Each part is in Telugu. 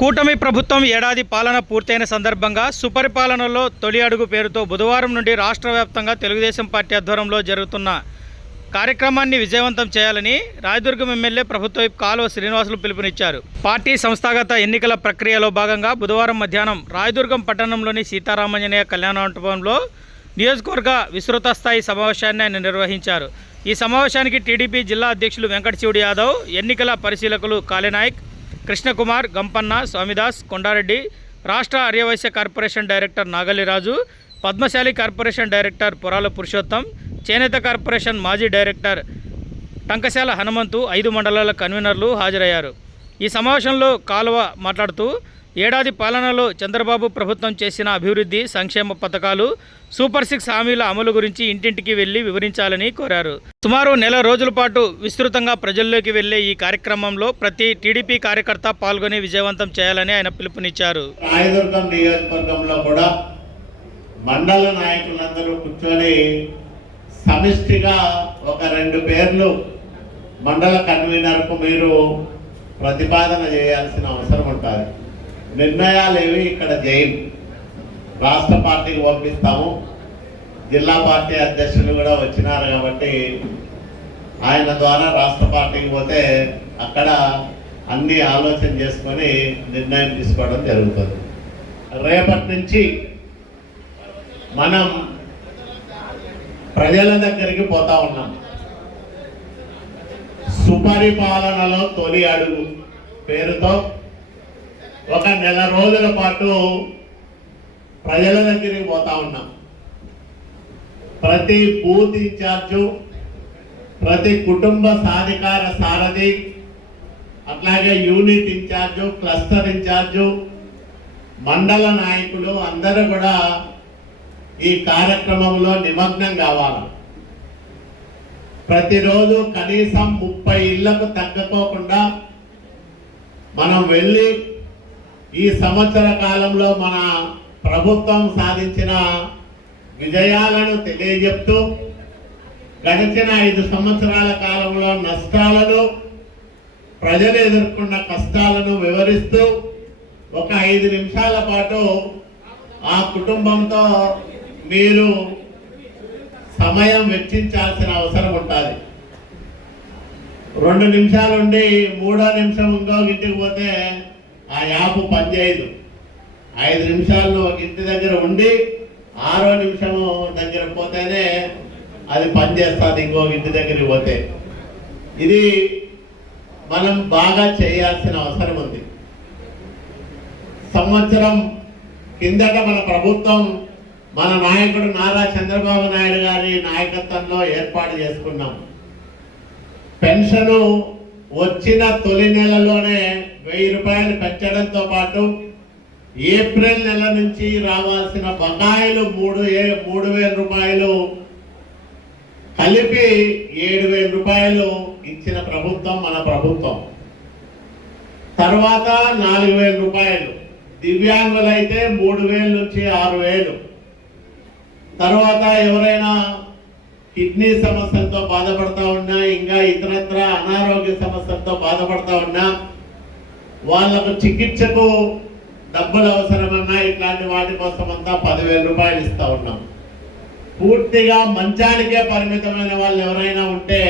కూటమి ప్రభుత్వం ఏడాది పాలన పూర్తయిన సందర్భంగా సుపరిపాలనలో తొలి అడుగు పేరుతో బుధవారం నుండి రాష్ట్ర వ్యాప్తంగా తెలుగుదేశం పార్టీ ఆధ్వర్యంలో జరుగుతున్న కార్యక్రమాన్ని విజయవంతం చేయాలని రాయదుర్గం ఎమ్మెల్యే ప్రభుత్వ కాలువ శ్రీనివాసులు పిలుపునిచ్చారు. పార్టీ సంస్థాగత ఎన్నికల ప్రక్రియలో భాగంగా బుధవారం మధ్యాహ్నం రాయదుర్గం పట్టణంలోని సీతారామాంజనేయ కళ్యాణమంటపంలో నియోజకవర్గ విస్తృత స్థాయి సమావేశాన్ని ఆయన నిర్వహించారు. ఈ సమావేశానికి టీడీపీ జిల్లా అధ్యక్షులు వెంకటశివుడు యాదవ్ ఎన్నికల పరిశీలకులు కాళీనాయక్ కృష్ణకుమార్ గంపన్న స్వామిదాస్ కొండారెడ్డి రాష్ట్ర Aryavysya corporation director Nagaliraju Padmasali corporation director Purala Purushotham చేనేత కార్పొరేషన్ మాజీ డైరెక్టర్ టంకశాల హనుమంతు ఐదు మండలాల కన్వీనర్లు హాజరయ్యారు. ఈ సమావేశంలో కాలువ మాట్లాడుతూ ఏడాది పాలనలో చంద్రబాబు ప్రభుత్వం చేసిన అభివృద్ధి సంక్షేమ పథకాలు సూపర్ సిక్స్ హామీల అమలు గురించి ఇంటింటికి వెళ్ళి వివరించాలని కోరారు. సుమారు నెల రోజుల పాటు విస్తృతంగా ప్రజల్లోకి వెళ్ళే ఈ కార్యక్రమంలో ప్రతి టీడీపీ కార్యకర్త పాల్గొని విజయవంతం చేయాలని ఆయన పిలుపునిచ్చారు. రాయదుర్గం నియోజకవర్గంలో కూడా మండల నాయకులందరూ కూర్చొని సమిష్టిగా ఒక రెండు పేర్లు మండల కన్వీనర్కు మీరు ప్రతిపాదన చేయాల్సిన అవసరం ఉంటుంది. నిర్ణయాలు ఏవి ఇక్కడ జైన్ రాష్ట్ర పార్టీకి పంపిస్తాము. జిల్లా పార్టీ అధ్యక్షులు కూడా వచ్చినారు కాబట్టి ఆయన ద్వారా రాష్ట్ర పార్టీకి పోతే అక్కడ అన్ని ఆలోచన చేసుకొని నిర్ణయం తీసుకోవడం జరుగుతుంది. రేపటి నుంచి మనం ప్రజల దగ్గరికి పోతా ఉన్నాం. సుపరిపాలనలో తొలి అడుగు పేరుతో ఒక నెల రోజుల పాటు ప్రజల దగ్గరికి పోతా ఉన్నాం. ప్రతి బూత్ ఇన్ఛార్జు ప్రతి కుటుంబ సాధికార సారథి అట్లాగే యూనిట్ ఇన్ఛార్జు క్లస్టర్ ఇన్ఛార్జు మండల నాయకులు అందరూ కూడా ఈ కార్యక్రమంలో నిమగ్నం కావాలి. ప్రతిరోజు కనీసం ముప్పై ఇళ్ళకు తగ్గకోకుండా మనం వెళ్ళి ఈ సంవత్సర కాలంలో మన ప్రభుత్వం సాధించిన విజయాలను తెలియజెప్తూ గడిచిన ఐదు సంవత్సరాల కాలంలో నష్టాలను ప్రజలు ఎదుర్కొన్న కష్టాలను వివరిస్తూ ఒక ఐదు నిమిషాల పాటు ఆ కుటుంబంతో మీరు సమయం వెచ్చించాల్సిన అవసరం ఉంటుంది. రెండు నిమిషాలుండి మూడో నిమిషం ఇంకో ఇంటికి పోతే ఆ యాప్ పనిచేయదు. ఐదు నిమిషాలు ఒక ఇంటి దగ్గర ఉండి ఆరో నిమిషము దగ్గర పోతేనే అది పనిచేస్తుంది ఇంకో ఇంటి దగ్గరికి పోతే. ఇది మనం బాగా చేయాల్సిన అవసరం ఉంది. సంవత్సరం కిందట మన ప్రభుత్వం మన నాయకుడు నారా చంద్రబాబు నాయుడు గారి నాయకత్వంలో ఏర్పాటు చేసుకున్నాం. పెన్షన్ వచ్చిన తొలి నెలలోనే వెయ్యి రూపాయలు పెంచడంతో పాటు ఏప్రిల్ నెల నుంచి రావాల్సిన బకాయిలు మూడు ఏ మూడు వేల రూపాయలు కలిపి ఏడు వేల రూపాయలు ఇచ్చిన ప్రభుత్వం మన ప్రభుత్వం. తర్వాత నాలుగు వేల రూపాయలు. దివ్యాంగులైతే మూడు వేల నుంచి ఆరు వేలు. తర్వాత ఎవరైనా కిడ్నీ సమస్యలతో బాధపడతా ఉన్నా ఇంకా ఇతరత్ర అనారోగ్య సమస్యలతో బాధపడతా ఉన్నా వాళ్ళకు చికిత్సకు డబ్బులు అవసరమన్నా ఇట్లాంటి వాటి కోసం అంతా పదివేల రూపాయలు ఇస్తూ ఉన్నాం. పూర్తిగా మంచానికే పరిమితమైన వాళ్ళు ఎవరైనా ఉంటే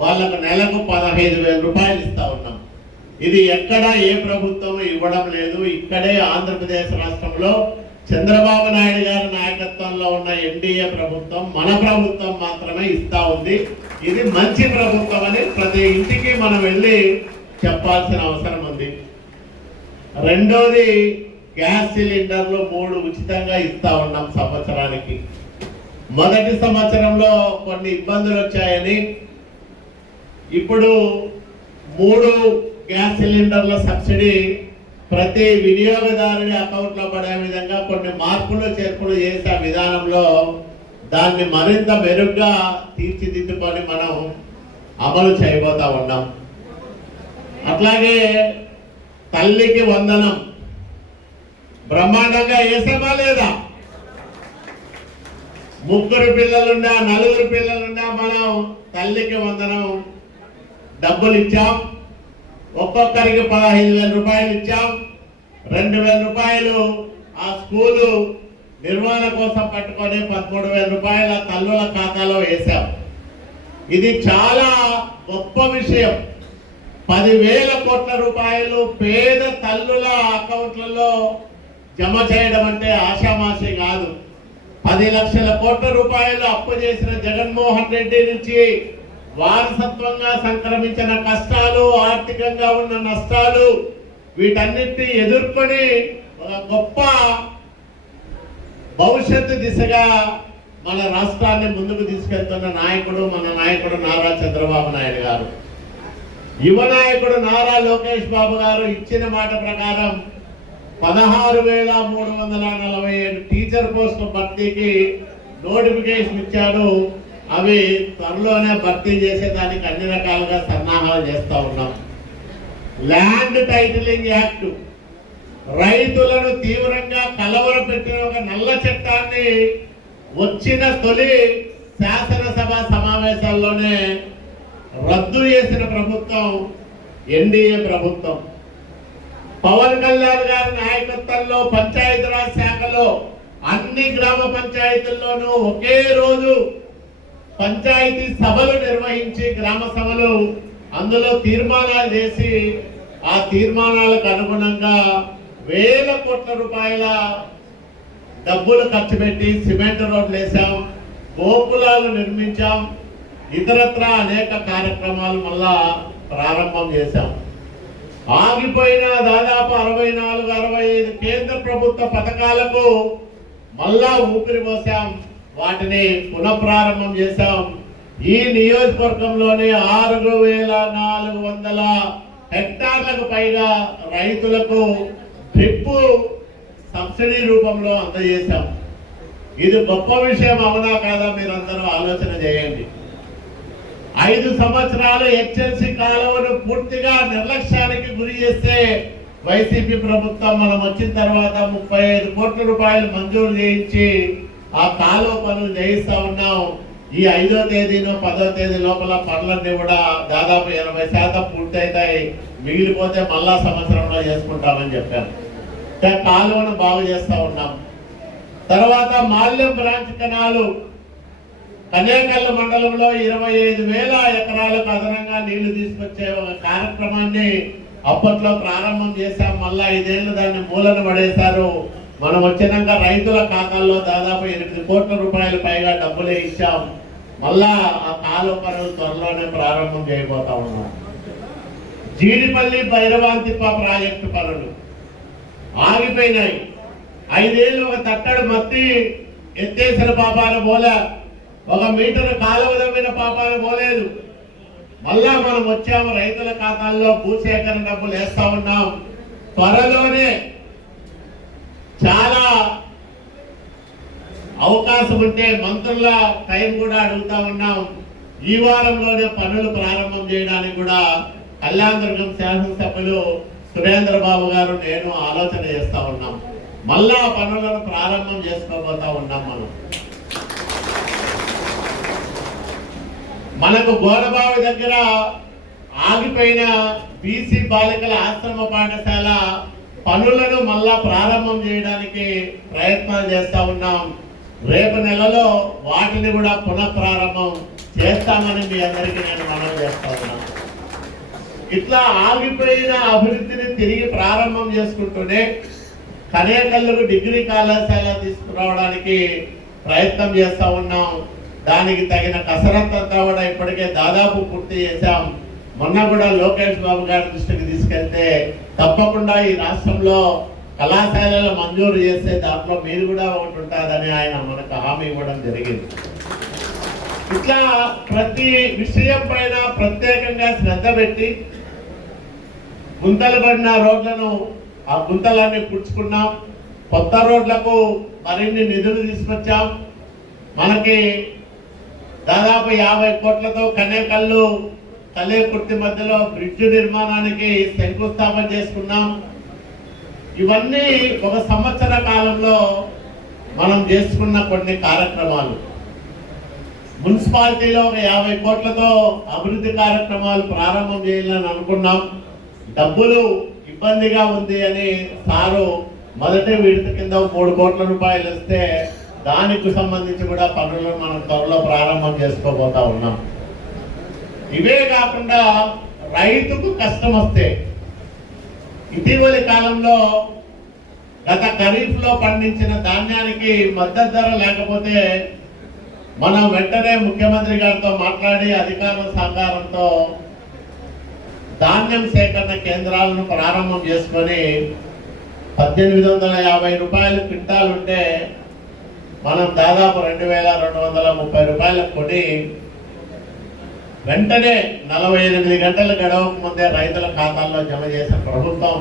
వాళ్ళకు నెలకు పదహైదు వేల రూపాయలు ఇస్తూ ఉన్నాం. ఇది ఎక్కడ ఏ ప్రభుత్వం ఇవ్వడం లేదు. ఇక్కడే ఆంధ్రప్రదేశ్ రాష్ట్రంలో చంద్రబాబు నాయుడు గారి నాయకత్వంలో ఉన్న ఎన్డీఏ ప్రభుత్వం మన ప్రభుత్వం మాత్రమే ఇస్తూ ఉంది. ఇది మంచి ప్రభుత్వం అని ప్రతి ఇంటికి మనం వెళ్ళి చెప్పాల్సిన అవసరం ఉంది. రెండోది గ్యాస్ సిలిండర్లు మూడు ఉచితంగా ఇస్తా ఉన్నాం సంవత్సరానికి. మొదటి సంవత్సరంలో కొన్ని ఇబ్బందులు వచ్చాయని ఇప్పుడు మూడు గ్యాస్ సిలిండర్ల సబ్సిడీ ప్రతి వినియోగదారుని అకౌంట్లో పడే విధంగా కొన్ని మార్పులు చేర్పులు చేసే విధానంలో దాన్ని మరింత మెరుగ్గా తీర్చిదిద్దుకొని మనం అమలు చేయబోతా ఉన్నాం. అట్లాగే తల్లికి వందనం. బ్రహ్మాండంగా వేసామా లేదా? ముగ్గురు పిల్లలున్నా నలుగురు పిల్లలున్నా మనం తల్లికి వందనం. డబ్బులు ఇచ్చాం ఒక్కొక్కరికి పదహైదు వేల రూపాయలు ఇచ్చాం. రెండు వేల రూపాయలు ఆ స్కూలు నిర్వహణ కోసం పట్టుకొని పదమూడు వేల రూపాయల తల్లుల ఖాతాలో వేశాం. ఇది చాలా గొప్ప విషయం. పదివేల కోట్ల రూపాయలు పేద తల్లుల అకౌంట్లలో జమ చేయడం అంటే ఆషామాషి కాదు. పది లక్షల కోట్ల రూపాయలు అప్పు చేసిన జగన్మోహన్ రెడ్డి నుంచి వారసత్వంగా సంక్రమించిన కష్టాలు ఆర్థికంగా ఉన్న నష్టాలు వీటన్నిటిని ఎదుర్కొని ఒక గొప్ప భవిష్యత్తు దిశగా మన రాష్ట్రాన్ని ముందుకు తీసుకెళ్తున్న నాయకుడు మన నాయకుడు నారా చంద్రబాబు నాయుడు గారు. యువ నాయకుడు నారా లోకేష్ బాబు గారు ఇచ్చిన మాట ప్రకారం పదహారు వేల మూడు వందల నలభై ఏడు టీచర్ పోస్ట్ భర్తీకి నోటిఫికేషన్ ఇచ్చాడు. అవి త్వరలోనే భర్తీ చేసేదానికి అన్ని రకాలుగా సన్నాహాలు చేస్తూ ఉన్నాం. Land titling act. రైతులను తీవ్రంగా కలవరపెట్టిన ఒక నల్ల చట్టాన్ని వచ్చిన తొలి శాసనసభ సమావేశాల్లోనే రద్దు చేసిన ప్రభుత్వం ఎన్డీఏ ప్రభుత్వం. పవన్ కళ్యాణ్ గారి నాయకత్వంలో పంచాయతీరాజ్ శాఖలో అన్ని గ్రామ పంచాయతీల్లోనూ ఒకే రోజు పంచాయతీ సభలు నిర్వహించి గ్రామ సభలు అందులో తీర్మానాలు చేసి ఆ తీర్మానాలకు అనుగుణంగా వేల కోట్ల రూపాయల డబ్బులు ఖర్చు పెట్టి సిమెంట్ రోడ్లు వేసాం గోకులాలు నిర్మించాం ఇతరత్ర అనేక కార్యక్రమాలు మళ్ళా ప్రారంభం చేశాం. ఆగిపోయిన దాదాపు అరవై నాలుగు అరవై ఐదు కేంద్ర ప్రభుత్వ పథకాలకు మళ్ళా ఊపిరి పోసాం. వాటిని పునఃప్రారంభం చేశాం. ఈ నియోజకవర్గంలోనే ఆరు వేల నాలుగు వందల హెక్టార్లకు పైగా రైతులకు డ్రిప్ సబ్సిడీ రూపంలో అందజేశాం. ఇది గొప్ప విషయం అవునా కాదా? మీరందరూ ఆలోచన చేయండి. ఐదు సంవత్సరాలు హెచ్ఎల్సి కాలువను పూర్తిగా నిర్లక్ష్యానికి గురి చేస్తే వైసీపీ ప్రభుత్వం మనం వచ్చిన తర్వాత ముప్పై ఐదు కోట్ల రూపాయలు మంజూరు చేయించి ఆ కాలువ పనులు చేయిస్తా ఉన్నాం. ఈ ఐదో తేదీనో పదో తేదీ లోపల పనులన్నీ కూడా దాదాపు ఎనభై శాతం పూర్తయితాయి. మిగిలిపోతే మళ్ళా సంవత్సరంలో చేసుకుంటామని చెప్పాను కాలువను బాగు చేస్తా ఉన్నాం. తర్వాత మాల్యం బ్రాంచ్ కెనాలు కన్యాకల్ల మండలంలో ఇరవై ఐదు వేల ఎకరాలకు అదనంగా నీళ్ళు తీసుకొచ్చే ఒక కార్యక్రమాన్ని అప్పట్లో ప్రారంభం చేశాం. మళ్ళా ఐదేళ్ళు దాన్ని మూలన పడేశారు. మనం వచ్చినాక రైతుల ఖాతాల్లో దాదాపు ఎనిమిది కోట్ల రూపాయల పైగా డబ్బులే ఇచ్చాం. మళ్ళా ఆ కాలువ పనులు త్వరలోనే ప్రారంభం చేయబోతా ఉన్నాం. జీడిపల్లి భైరవాంతిప్ప ప్రాజెక్టు పనులు ఆగిపోయినాయి. ఐదేళ్ళు ఒక తట్టడు మత్తి ఎత్తేసిన పాపాలు పోలే ఒక మీటర్ కాలువ పాపాలు పోలేదు. మళ్ళా మనం వచ్చాము రైతుల ఖాతాల్లో భూసేకరణ డబ్బులు వేస్తా ఉన్నాం. త్వరలోనే చాలా అవకాశం ఉంటే మంత్రుల టైం కూడా అడుగుతా ఉన్నాం. ఈ వారంలోనే పనులు ప్రారంభం చేయడానికి కూడా కళ్యాణదుర్గం శాసనసభ్యులు సురేంద్ర బాబు గారు నేను ఆలోచన చేస్తా ఉన్నాం. మళ్ళా పనులను ప్రారంభం చేసుకోబోతా ఉన్నాం మనం. మనకు గోడబావి దగ్గర ఆగిపోయిన బీసీ బాలికల ఆశ్రమ పాఠశాల పనులను మళ్ళా ప్రారంభం చేయడానికి ప్రయత్నాలు చేస్తా ఉన్నాం. రేపు నెలలో వాటిని కూడా పునః ప్రారంభం చేస్తామని మీ అందరికీ నేను మనం చేస్తా ఉన్నాను ఇట్లా ఆగిపోయిన అభివృద్ధిని తిరిగి ప్రారంభం చేసుకుంటూనే కనేకల్లుకు డిగ్రీ కళాశాల తీసుకురావడానికి ప్రయత్నం చేస్తూ ఉన్నాం. దానికి తగిన కసరత్ అంతా కూడా ఇప్పటికే దాదాపు పూర్తి చేశాం. మొన్న కూడా లోకేష్ బాబు గారి దృష్టికి తీసుకెళ్తే తప్పకుండా ఈ రాష్ట్రంలో కళాశాలలు మంజూరు చేసే దాంట్లో మీరు కూడా ఒకటి ఉంటుందని ఆయన మనకు హామీ ఇవ్వడం జరిగింది. ఇట్లా ప్రతి విషయం పైన ప్రత్యేకంగా శ్రద్ధ పెట్టి గుంతలు పడిన రోడ్లను ఆ గుంతలన్నీ పుచ్చుకున్నాం కొత్త రోడ్లకు మరిన్ని నిధులు తీసుకొచ్చాం. మనకి దాదాపు యాభై కోట్లతో కనేకల్లు కలేకుర్తి మధ్యలో బ్రిడ్జ్ నిర్మాణానికి శంకుస్థాపన చేసుకున్నాం. ఇవన్నీ ఒక సంవత్సర కాలంలో మనం చేసుకున్న కొన్ని కార్యక్రమాలు. మున్సిపాలిటీలో ఒక యాభై కోట్లతో అభివృద్ధి కార్యక్రమాలు ప్రారంభం చేయాలని అనుకున్నాం. డబ్బులు ఇబ్బందిగా ఉంది అని సారు మొదటి విడత కింద మూడు కోట్ల రూపాయలు ఇస్తే దానికి సంబంధించి కూడా పనులను మనం త్వరలో ప్రారంభం చేసుకోబోతా ఉన్నాం. ఇవే కాకుండా రైతుకు కష్టం వస్తే ఇటీవలి కాలంలో గత ఖరీఫ్లో పండించిన ధాన్యానికి మద్దతు ధర లేకపోతే మనం వెంటనే ముఖ్యమంత్రి గారితో మాట్లాడి అధికారుల సహకారంతో ధాన్యం సేకరణ కేంద్రాలను ప్రారంభం చేసుకొని పద్దెనిమిది వందల యాభై రూపాయలు క్వింటాలుంటే మనం దాదాపు రెండు వేల రెండు వందల ముప్పై రూపాయలు కొని వెంటనే నలభై ఎనిమిది గంటల గడవక ముందే రైతుల ఖాతాల్లో జమ చేసిన ప్రభుత్వం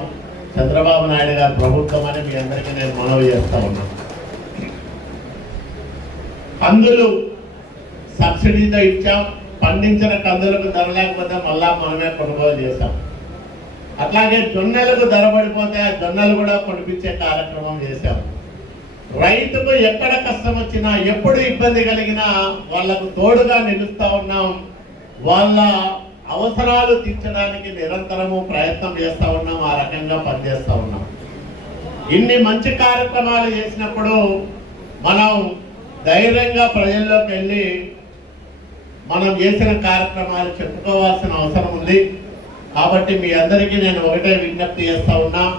చంద్రబాబు నాయుడు గారి ప్రభుత్వం అని మీ అందరికీ నేను మనవి చేస్తా ఉన్నాను కందులు సబ్సిడీతో ఇచ్చాం పండించిన కందులకు ధర లేకపోతే మళ్ళా మనమే కొనుగోలు చేశాం. అట్లాగే జొన్నలకు ధర పడిపోతే ఆ జొన్నలు కూడా కొనిపించే కార్యక్రమం చేశాం. రైతుకు ఎక్కడ కష్టం వచ్చినా ఎప్పుడు ఇబ్బంది కలిగినా వాళ్ళకు తోడుగా నిలుస్తా ఉన్నాం. వాళ్ళ అవసరాలు తీర్చడానికి నిరంతరము ప్రయత్నం చేస్తూ ఉన్నాం ఆ రకంగా పనిచేస్తూ ఉన్నాం. ఇన్ని మంచి కార్యక్రమాలు చేసినప్పుడు మనం ధైర్యంగా ప్రజల్లోకి వెళ్ళి మనం చేసిన కార్యక్రమాలు చెప్పుకోవాల్సిన అవసరం ఉంది. కాబట్టి మీ అందరికీ నేను ఒకటే విజ్ఞప్తి చేస్తూ ఉన్నా.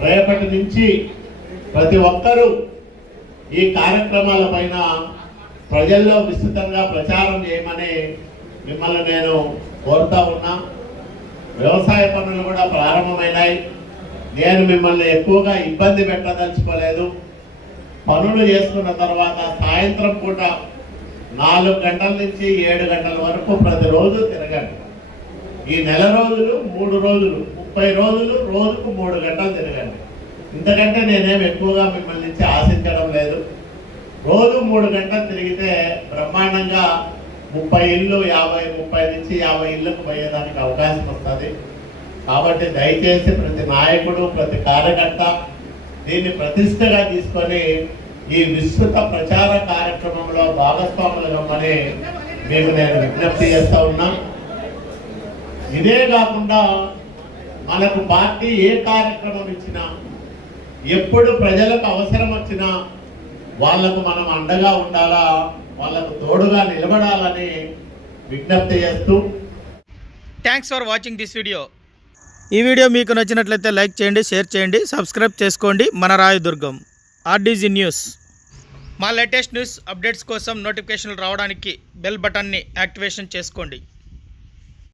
రేపటి నుంచి ప్రతి ఒక్కరూ ఈ కార్యక్రమాల పైన ప్రజల్లో విస్తృతంగా ప్రచారం చేయమని మిమ్మల్ని నేను కోరుతా ఉన్నా. వ్యవసాయ పనులు కూడా ప్రారంభమైనాయి. నేను మిమ్మల్ని ఎక్కువగా ఇబ్బంది పెట్టదలుచుకోలేదు. పనులు చేసుకున్న తర్వాత సాయంత్రం పూట నాలుగు గంటల నుంచి ఏడు గంటల వరకు ప్రతిరోజు తిరగండి. ఈ నెల రోజులు మూడు రోజులు ముప్పై రోజులు రోజుకు మూడు గంటలు తిరగండి. ఇంతకంటే నేనేం ఎక్కువగా మిమ్మల్ని నుంచి ఆశించడం లేదు. రోజు మూడు గంటలు తిరిగితే బ్రహ్మాండంగా ముప్పై ఇళ్ళు యాభై ముప్పై నుంచి యాభై ఇళ్ళకు పోయేదానికి అవకాశం వస్తుంది. కాబట్టి దయచేసి ప్రతి నాయకుడు ప్రతి కార్యకర్త దీన్ని ప్రతిష్టగా తీసుకొని ఈ విస్తృత ప్రచార కార్యక్రమంలో భాగస్వాములు కమ్మని మీకు నేను విజ్ఞప్తి చేస్తా ఉన్నా. ఇదే కాకుండా మనకు పార్టీ ఏ కార్యక్రమం ఇచ్చినా ఎప్పుడు ప్రజలకు అవసరం వచ్చినా వాళ్ళకు మనం అండగా ఉండాలా వాళ్ళకు తోడుగా నిలబడాలని విజ్ఞప్తి చేస్తూ thanks for watching this video ఈ వీడియో మీకు నచ్చినట్లయితే లైక్ చేయండి షేర్ చేయండి సబ్స్క్రైబ్ చేసుకోండి. మన రాయదుర్గం ఆర్డీజీ న్యూస్. మా లేటెస్ట్ న్యూస్ అప్డేట్స్ కోసం నోటిఫికేషన్లు రావడానికి బెల్ బటన్ని యాక్టివేషన్ చేసుకోండి.